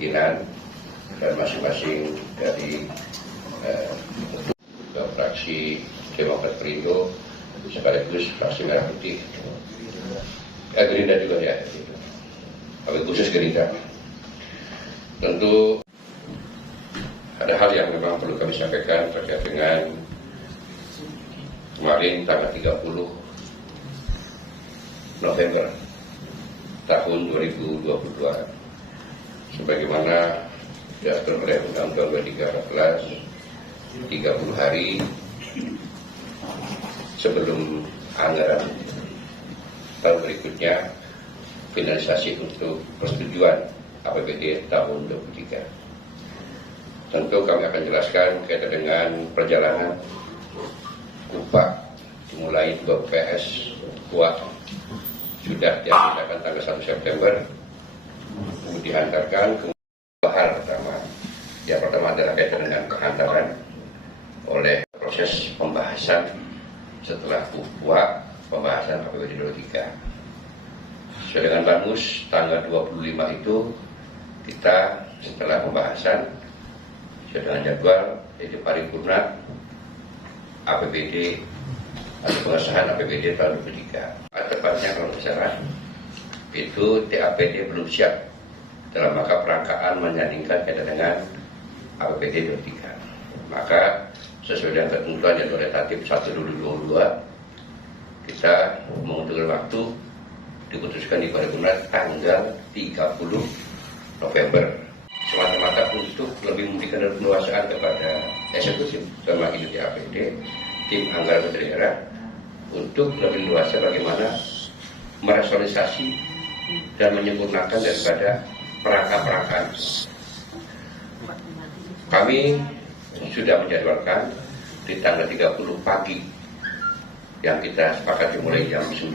pimpinan dan masing-masing dari fraksi Demokrat Perindo sekaligus fraksi Merah Putih, Gerindra juga ya, tapi khusus Gerindra. Tentu ada hal yang memang perlu kami sampaikan terkait dengan kemarin tanggal 30 November tahun 2022, sebagaimana diatur oleh Undang-Undang 2013, 30 hari sebelum anggaran tahun berikutnya finalisasi untuk persetujuan APBD tahun 2023. Tentu kami akan jelaskan kaitan dengan perjalanan upah dimulai BPS kuat sudah diadakan tanggal 1 September, dihantarkan ke hal pertama. Yang pertama adalah kaitan dengan kehantaran oleh proses pembahasan setelah UPA pembahasan APBD 23. Sesuai dengan Bamus tanggal 25 itu kita setelah pembahasan sesuai dengan jadwal yaitu paripurna APBD atau pengesahan APBD tahun 23. Tepatnya kalau misalnya itu TAPD belum siap dalam rangka perangkaan menyandingkan kaitan dengan APBD 23. Maka sesuai dengan ketentuan yang oleh Tatip 1 2022 kita menguntungkan waktu diputuskan di paripurna tanggal 30 November semata-mata untuk lebih memberikan peluasaan kepada eksekutif selama ini di APBD, tim anggaran daerah untuk lebih luasnya bagaimana merasionalisasi dan menyempurnakan daripada perangkat-perangkat. Kami sudah menjadwalkan di tanggal 30 pagi yang kita sepakati mulai jam 9.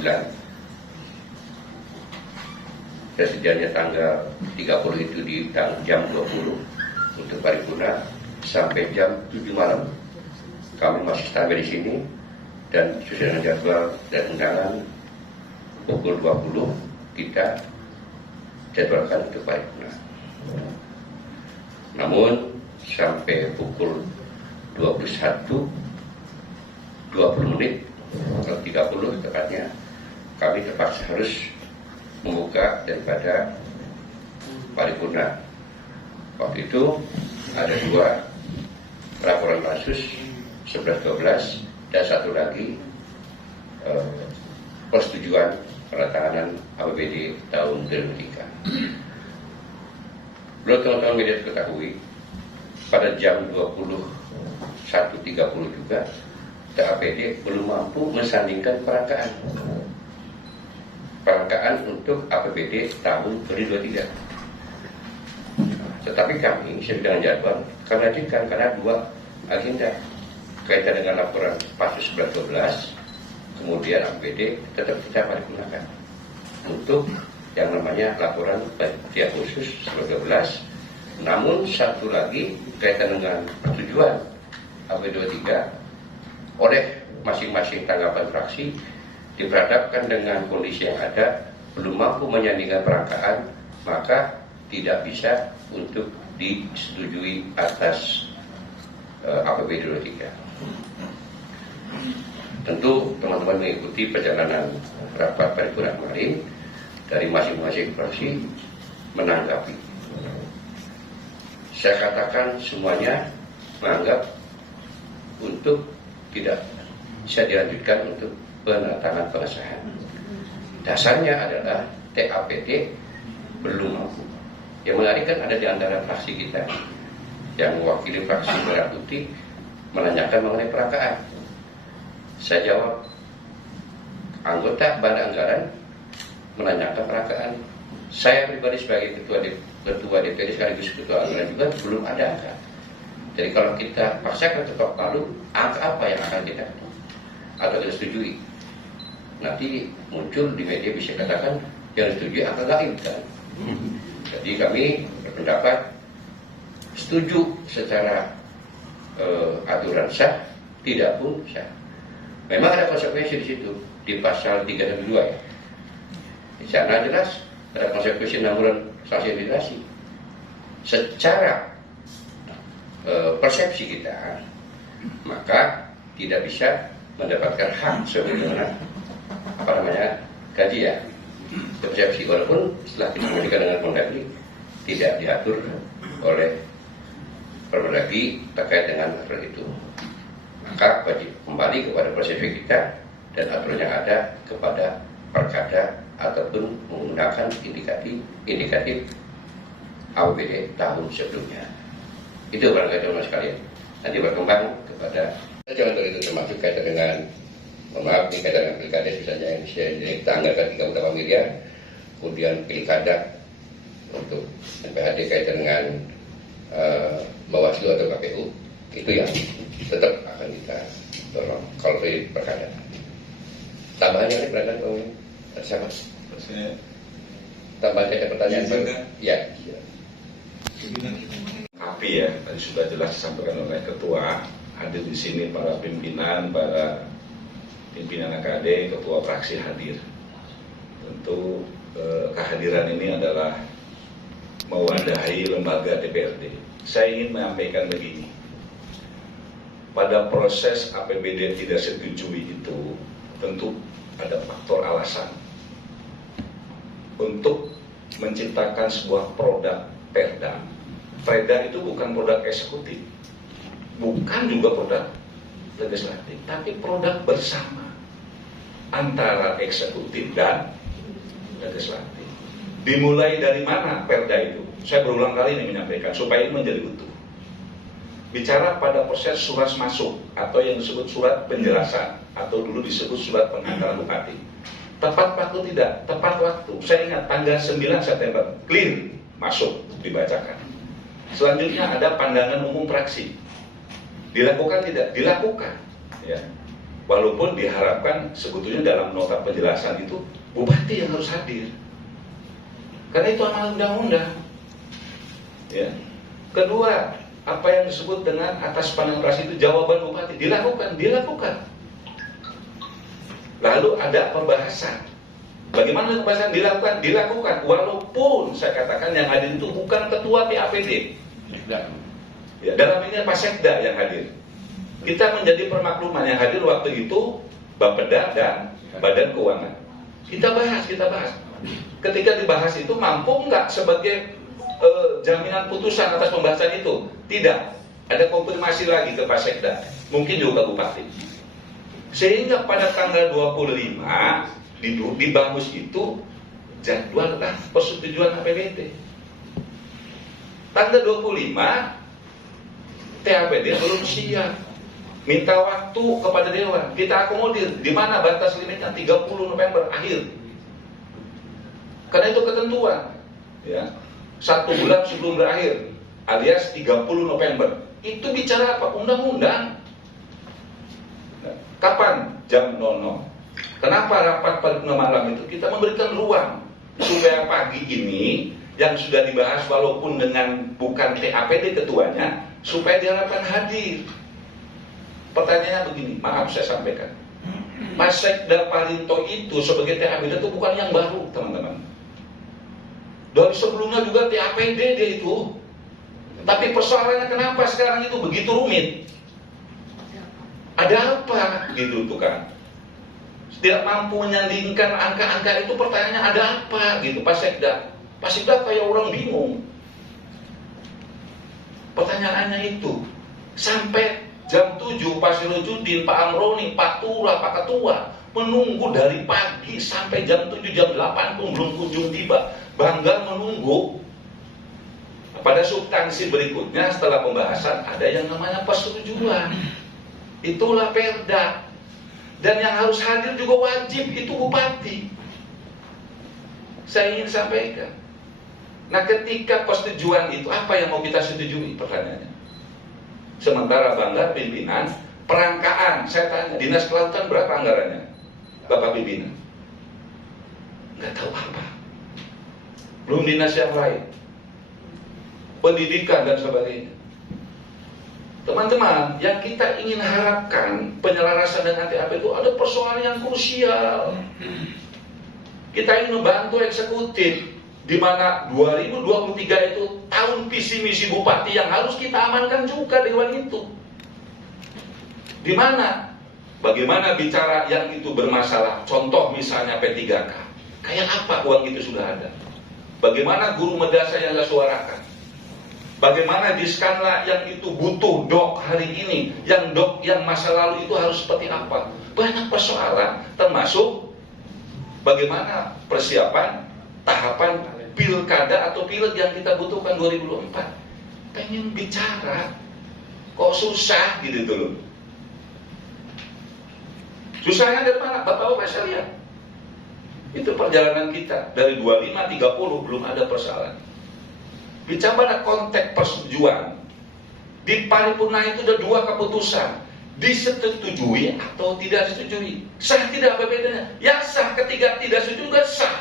Sedianya tanggal 30 itu di jam 20 untuk paripurna sampai jam 7 malam. Kami masih stabil di sini dan sesuai dengan jadwal dan undangan pukul 20 kita jadwalkan untuk paripurna. Namun sampai pukul 21.20 atau 30 tepatnya kami terpaksa harus membuka daripada paripurna. Waktu itu ada 2 laporan kasus 11-12 dan satu lagi persetujuan penandatanganan APBD tahun 2023. Belum teman-teman media ketahui pada jam 21.30 juga TAPD belum mampu mensandingkan perangkaan untuk APBD tahun 2023. Tetapi kami sesuai dengan jadwal kami lanjutkan karena 2 agenda kaitan dengan laporan pasus 11-12, kemudian APBD tetap kita paripurnakan untuk yang namanya laporan panitia khusus 11-12. Namun satu lagi kaitan dengan persetujuan APBD 23 oleh masing-masing tanggapan fraksi diperhadapkan dengan kondisi yang ada belum mampu menyandingkan perangkaan, maka tidak bisa untuk disetujui atas APBD 23. Tentu teman-teman mengikuti perjalanan rapat paripurna kemarin dari masing-masing fraksi menanggapi. Saya katakan semuanya menganggap untuk tidak bisa dilanjutkan untuk penandatanganan pengesahan. Dasarnya adalah TAPD belum mampu. Yang menarik kan ada di antara fraksi kita yang mewakili fraksi Merah Putih menanyakan mengenai perangkaan. Saya jawab, anggota Badan Anggaran menanyakan perangkaan. Saya pribadi sebagai ketua DPD sekaligus ketua anggaran juga belum ada angka. Jadi kalau kita paksakan ketok palu, angka apa yang akan kita atau kita setujui? Nanti muncul di media bisa katakan yang setujui angka lain kan. Jadi kami berpendapat setuju secara aturan sah, tidak pun sah. Memang ada konsekuensi di situ di pasal 312 ya. Di sana jelas ada konsekuensi 6 bulan sanksi administrasi. secara persepsi kita, maka tidak bisa mendapatkan hak sebagaimana gaji ya, persepsi, walaupun setelah kita komunikasi dengan Kemendagri tidak diatur oleh Permendagri terkait dengan hal itu, maka wajib kembali kepada persepsi kita dan aturan yang ada kepada Perkada ataupun menggunakan indikatif APBD tahun sebelumnya. Itu barangkali teman sekalian. Nanti berkembang kepada jangan itu termasuk kaitan dengan, mohon maaf, ini kaitan dengan pilkada misalnya yang kita anggarkan 38 miliar, kemudian pilkada untuk MPHD kaitan dengan Bawaslu atau KPU, itu yang tetap akan kita tolong kalau di perkada. Tambahannya ini berangkat sama. Tambahan ada pertanyaan ya. Tapi ya, tadi sudah jelas disampaikan oleh ketua, hadir di sini para pimpinan AKD, ketua fraksi hadir. Tentu kehadiran ini adalah mewadahi lembaga DPRD. Saya ingin menyampaikan begini, pada proses APBD tidak setujui itu tentu ada faktor alasan untuk menciptakan sebuah produk perda. Perda itu bukan produk eksekutif, bukan juga produk legislatif, tapi produk bersama antara eksekutif dan legislatif. Dimulai dari mana perda itu? Saya berulang kali ini menyampaikan supaya ini menjadi utuh. Bicara pada proses surat masuk atau yang disebut surat penjelasan atau dulu disebut surat pengantaran bupati. Tepat waktu tidak? Tepat waktu. Saya ingat tanggal 9 September clear masuk dibacakan. Selanjutnya ada pandangan umum fraksi. Dilakukan tidak? Dilakukan. Ya. Walaupun diharapkan sebetulnya dalam nota penjelasan itu bupati yang harus hadir. Karena itu amanat undang-undang. Ya. Kedua, apa yang disebut dengan atas pandangan fraksi itu jawaban bupati. Dilakukan. Lalu ada pembahasan. Bagaimana pembahasan dilakukan? Walaupun saya katakan yang hadir itu bukan ketua PAPD. Ya, dalam ini Pak Sekda yang hadir. Kita menjadi permakluman yang hadir waktu itu Bapeda dan Badan Keuangan. Kita bahas. Ketika dibahas itu mampu nggak sebagai jaminan putusan atas pembahasan itu? Tidak. Ada konfirmasi lagi ke Pak Sekda, mungkin juga Bupati. Sehingga pada tanggal 25 di bamus itu jadwal persetujuan APBD. Tanggal 25 TAPD belum siap. Minta waktu kepada Dewan. Kita akomodir. Di mana batas limitnya 30 November akhir. Karena itu ketentuan. Ya. 1 bulan sebelum berakhir, alias 30 November. Itu bicara apa? Undang-undang. Kapan? Jam 00. Kenapa rapat pada malam itu? Kita memberikan ruang supaya pagi ini yang sudah dibahas walaupun dengan bukan TAPD ketuanya, supaya diharapkan hadir. Pertanyaannya begini, maaf saya sampaikan. Pak Sekda Parinto itu sebagai TAPD itu bukan yang baru, teman-teman. Dari sebelumnya juga TAPD dia itu. Tapi persoalannya kenapa sekarang itu begitu rumit? Ada apa gitu tuh kan? Tidak mampu menyandingkan angka-angka itu, pertanyaannya ada apa gitu Pak Sekda. Pak Sekda kayak orang bingung. Pertanyaannya itu sampai jam 7 Pak Sirojudin, Pak Amroni, Pak Tura, Pak Ketua menunggu dari pagi sampai jam 7, jam 8 pun belum kunjung tiba. Bangga menunggu. Pada substansi berikutnya setelah pembahasan ada yang namanya persetujuan. Itulah perda. Dan yang harus hadir juga wajib itu bupati. Saya ingin sampaikan. Nah, ketika persetujuan itu apa yang mau kita setujui? Pertanyaannya. Sementara Banggar pimpinan perangkaan, saya tanya dinas kelautan berapa anggarannya? Bapak pimpinan nggak tahu apa. Belum dinas yang lain, pendidikan dan sebagainya. Teman-teman, yang kita ingin harapkan penyelarasan dengan TAP itu ada persoalan yang krusial. Kita ingin membantu eksekutif Di mana 2023 itu tahun visi misi bupati yang harus kita amankan juga dewan itu. Di mana? Bagaimana bicara yang itu bermasalah? Contoh misalnya P3K. Kayak apa uang itu sudah ada? Bagaimana guru madrasah yang nggak suarakan? Bagaimana Diskanla yang itu butuh dok hari ini? Yang dok yang masa lalu itu harus seperti apa? Banyak persoalan, termasuk bagaimana persiapan tahapan pilkada atau pileg yang kita butuhkan 2024. Pengen bicara, kok susah gitu loh. Susahnya dari mana? Bapak-bapak saya lihat. Itu perjalanan kita dari 25-30 belum ada persoalan. Bicara pada konteks persetujuan. Di paripurna itu ada 2 keputusan. Disetujui atau tidak disetujui. Sah tidak apa bedanya? Yang sah ketika tidak setuju juga sah.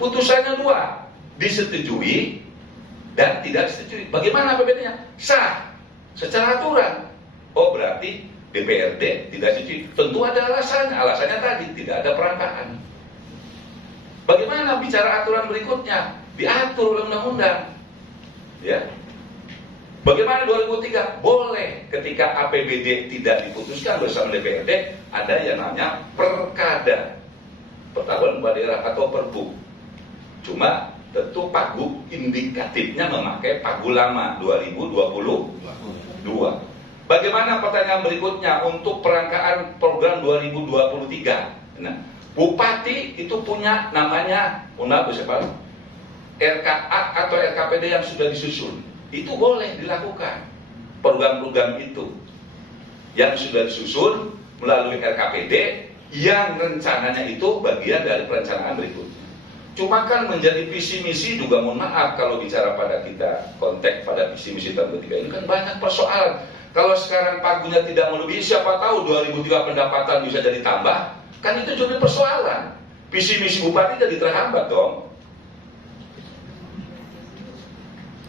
Putusannya 2, disetujui dan tidak disetujui. Bagaimana apa bedanya? Sah secara aturan. Oh berarti DPRD tidak setuju. Tentu ada alasannya. Alasannya tadi tidak ada perangkaan. Bagaimana bicara aturan berikutnya? Diatur oleh undang-undang. Ya. Bagaimana 2003? Boleh ketika APBD tidak diputuskan bersama DPRD, ada yang namanya perkada, pertahuan daerah atau perbu. Cuma tentu pagu indikatifnya memakai pagu lama 2022. Bagaimana pertanyaan berikutnya untuk perangkaan program 2023? Nah, Bupati itu punya namanya RKA atau RKPD yang sudah disusun. Itu boleh dilakukan program-program itu yang sudah disusun melalui RKPD yang rencananya itu bagian dari perencanaan berikutnya. Cuma kan menjadi visi misi juga mohon maaf kalau bicara pada kita konteks pada visi misi tahun 2023 ini kan banyak persoalan. Kalau sekarang pagunya tidak melebihi, siapa tahu 2003 pendapatan bisa jadi tambah, kan itu jadi persoalan. Visi misi bupati jadi terhambat dong.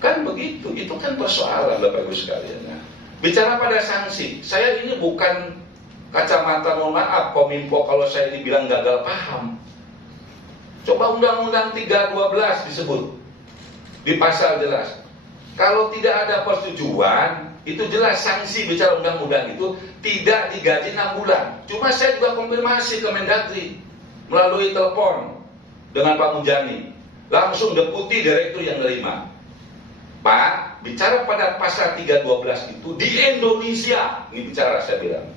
Kan begitu, itu kan persoalan Bapak Ibu sekalian. Nah, bicara pada sanksi, saya ini bukan kacamata mohon maaf Kominfo kalau saya dibilang gagal paham. Coba Undang-Undang 312 disebut di pasal jelas. Kalau tidak ada persetujuan, itu jelas sanksi bicara undang-undang itu tidak digaji 6 bulan. Cuma saya juga konfirmasi ke Mendagri melalui telepon dengan Pak Munjani, langsung deputi direktur yang nerima. Pak, bicara pada pasal 312 itu di Indonesia, ini bicara saya bilang,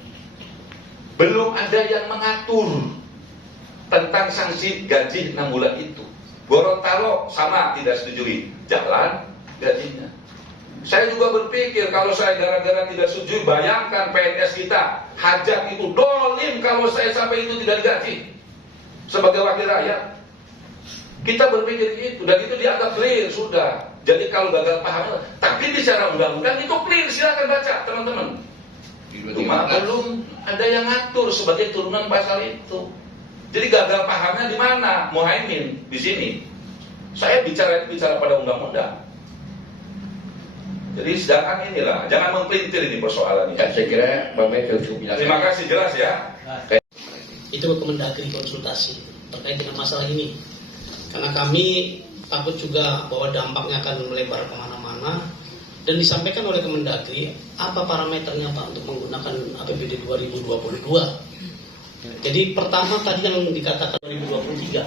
belum ada yang mengatur tentang sanksi gaji 6 bulan itu. Gorontalo sama tidak setujui, jalan gajinya. Saya juga berpikir kalau saya gara-gara tidak setuju, bayangkan PNS kita, hajat itu dolim kalau saya sampai itu tidak digaji sebagai wakil rakyat. Kita berpikir itu, dan itu dianggap clear sudah. Jadi kalau gagal paham, tapi bicara undang-undang itu clear, silakan baca teman-teman. Cuma belum ada yang ngatur sebagai turunan pasal itu. Jadi gagal pahamnya di mana? Muhaimin di sini. Saya bicara pada undang-undang. Jadi sedangkan inilah, jangan mempelintir ini persoalan ini. Saya kira Bapak cukup jelas. Terima kasih, jelas ya. Itu ke Kemendagri konsultasi terkait dengan masalah ini. Karena kami takut juga bahwa dampaknya akan melebar kemana-mana. Dan disampaikan oleh Kemendagri apa parameternya Pak untuk menggunakan APBD 2022. Jadi pertama tadi yang dikatakan 2023,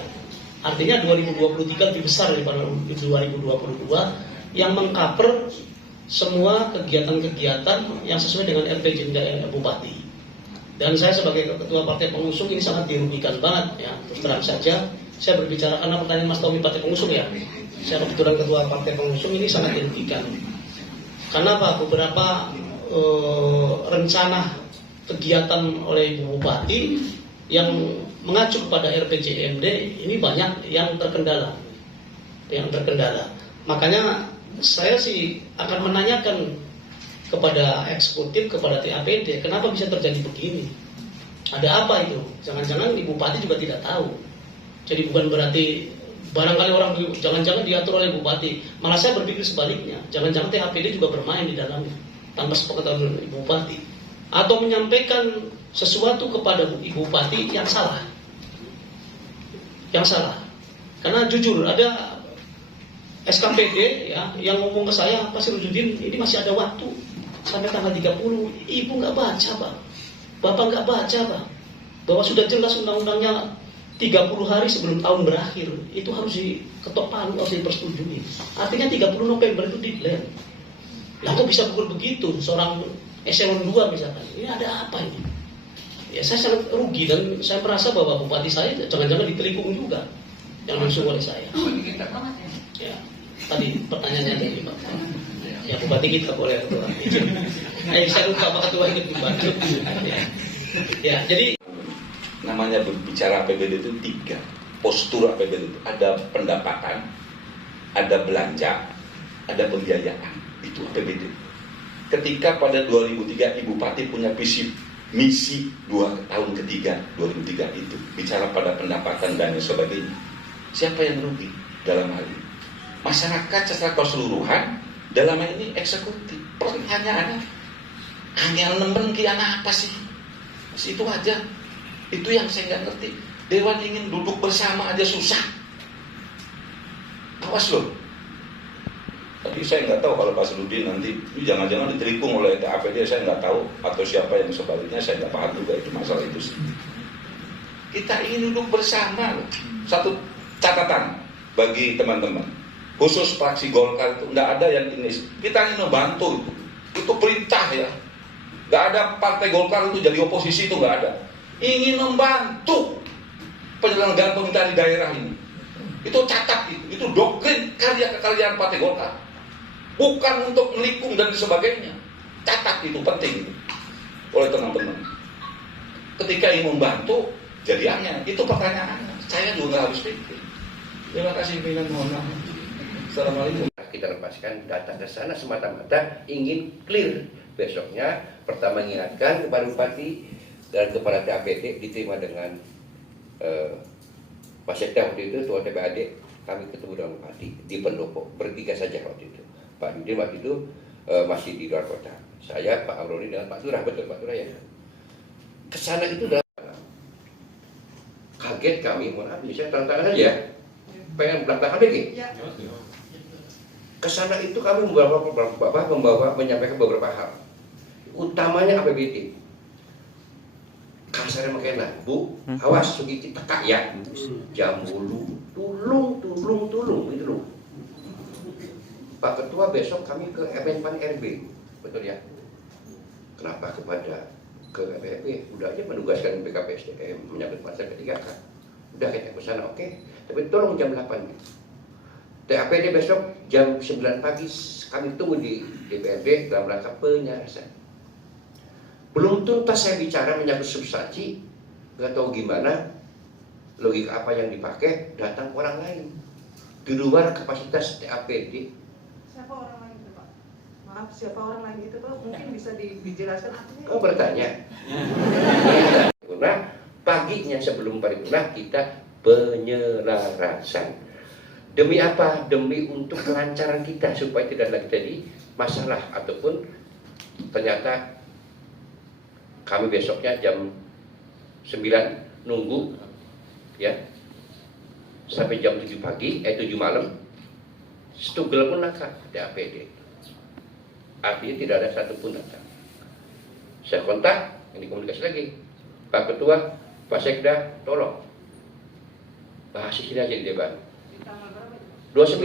artinya 2023 lebih besar daripada 2022 yang mengcover semua kegiatan-kegiatan yang sesuai dengan RPJMD Bupati. Dan saya sebagai ketua partai pengusung ini sangat dirugikan banget ya. Terus terang saja saya berbicara karena pertanyaan Mas Tommy partai pengusung ya. Saya kebetulan ketua partai pengusung ini sangat dirugikan. Karena apa? Beberapa rencana kegiatan oleh Ibu Bupati yang mengacu pada RPJMD ini banyak yang terkendala. Makanya saya sih akan menanyakan kepada eksekutif, kepada TAPD, kenapa bisa terjadi begini? Ada apa itu? Jangan-jangan Ibu Bupati juga tidak tahu. Jadi bukan berarti barangkali orang jangan-jangan diatur oleh Bupati. Malah saya berpikir sebaliknya. Jangan-jangan TAPD juga bermain di dalamnya tanpa sepengetahuan Ibu Bupati. Atau menyampaikan sesuatu kepada Ibu Bupati yang salah. Karena jujur ada SKPD ya yang ngomong ke saya, Pak Sirojudin, ini masih ada waktu sampai tanggal 30. Ibu nggak baca, Pak. Bapak nggak baca, Pak. Bahwa sudah jelas undang-undangnya 30 hari sebelum tahun berakhir. Itu harus diketok palu, harus dipersetujui. Artinya 30 November itu deadline. Lah kok bisa pukul begitu seorang eselon 2 misalkan. Ini ada apa ini? Ya saya sangat rugi dan saya merasa bahwa bupati saya jangan-jangan ditelikung juga yang langsung oleh saya. Ya, tadi pertanyaannya tadi Pak. Ya bupati kita boleh ketua. Saya lupa Pak Ketua ini bupati. Ya, jadi namanya berbicara APBD itu 3 postur APBD itu ada pendapatan, ada belanja, ada pembiayaan. Itu APBD. Ketika pada 2003 Ibu Bupati punya misi 2 tahun ketiga 2003 itu bicara pada pendapatan dan sebagainya. Siapa yang rugi dalam hal ini? Masyarakat secara keseluruhan, dalam hal ini eksekutif. Pertanyaannya, angel nemen ki anak apa sih? Itu aja. Itu yang saya nggak ngerti. Dewan ingin duduk bersama aja susah. Awas loh. Tapi saya nggak tahu kalau Pak Sirojudin nanti jangan-jangan ditelikung oleh TAPD, saya nggak tahu, atau siapa yang sebaliknya, saya nggak paham juga itu masalah itu sih. Kita ingin duduk bersama. Satu catatan bagi teman-teman, khusus fraksi Golkar itu nggak ada yang ini. Kita ingin membantu itu perintah ya. Nggak ada partai Golkar itu jadi oposisi, itu nggak ada. Ingin membantu penyelenggaraan pemerintahan di daerah ini. Itu catat itu doktrin karya-kekaryaan partai Golkar. Bukan untuk melikung dan sebagainya. Catat itu penting oleh teman-teman. Ketika ingin membantu, jadiannya itu pertanyaannya. Saya juga nggak harus pikir. Terima kasih pimpinan, mohon maaf. Assalamualaikum. Kita lepaskan data ke sana semata-mata ingin clear. Besoknya pertama mengingatkan kepada Bupati dan kepada TAPD diterima dengan Pak Sekda waktu itu, Tuan TPAD. Kami ketemu dengan Bupati di Pendopo, bertiga saja waktu itu. Pak Dudin waktu itu masih di luar kota. Saya, Pak Amroni dengan Pak Lurah, betul Pak Lurah ya. Kesana itu dalam kaget kami, mohon maaf, saya tantangan saja. Pengen belakang lagi. Kesana itu kami menyampaikan beberapa hal. Utamanya APBD. Kasarnya makanya, Bu, awas Sugiti tekak ya. Jam dulu, tulung itu loh. Pak Ketua, besok kami ke Menpan RB, betul ya? Kenapa kepada ke RB? Udah aja menugaskan BKPSDM menyambut masa ketiga kan? Udah kita ke sana, oke? Tapi tolong jam 8. TAPD besok jam 9 pagi kami tunggu di DPRD dalam rangka penyelesaian. Belum tuntas saya bicara menyangkut substansi, nggak tahu gimana logika apa yang dipakai, datang orang lain di luar kapasitas TAPD. Siapa orang lain itu Pak? Maaf, siapa orang lain itu Pak? Mungkin bisa dijelaskan artinya. Kau bertanya. Nah, paginya sebelum paripurna kita penyelarasan. Demi apa? Demi untuk kelancaran kita supaya tidak lagi jadi masalah ataupun ternyata kami besoknya jam 9 nunggu ya sampai jam 7 pagi, 7 malam Stugel pun nakal TAPD. Artinya tidak ada satupun datang. Saya kontak, ini komunikasi lagi. Pak Ketua, Pak Sekda, tolong bahas sini aja di depan. 29.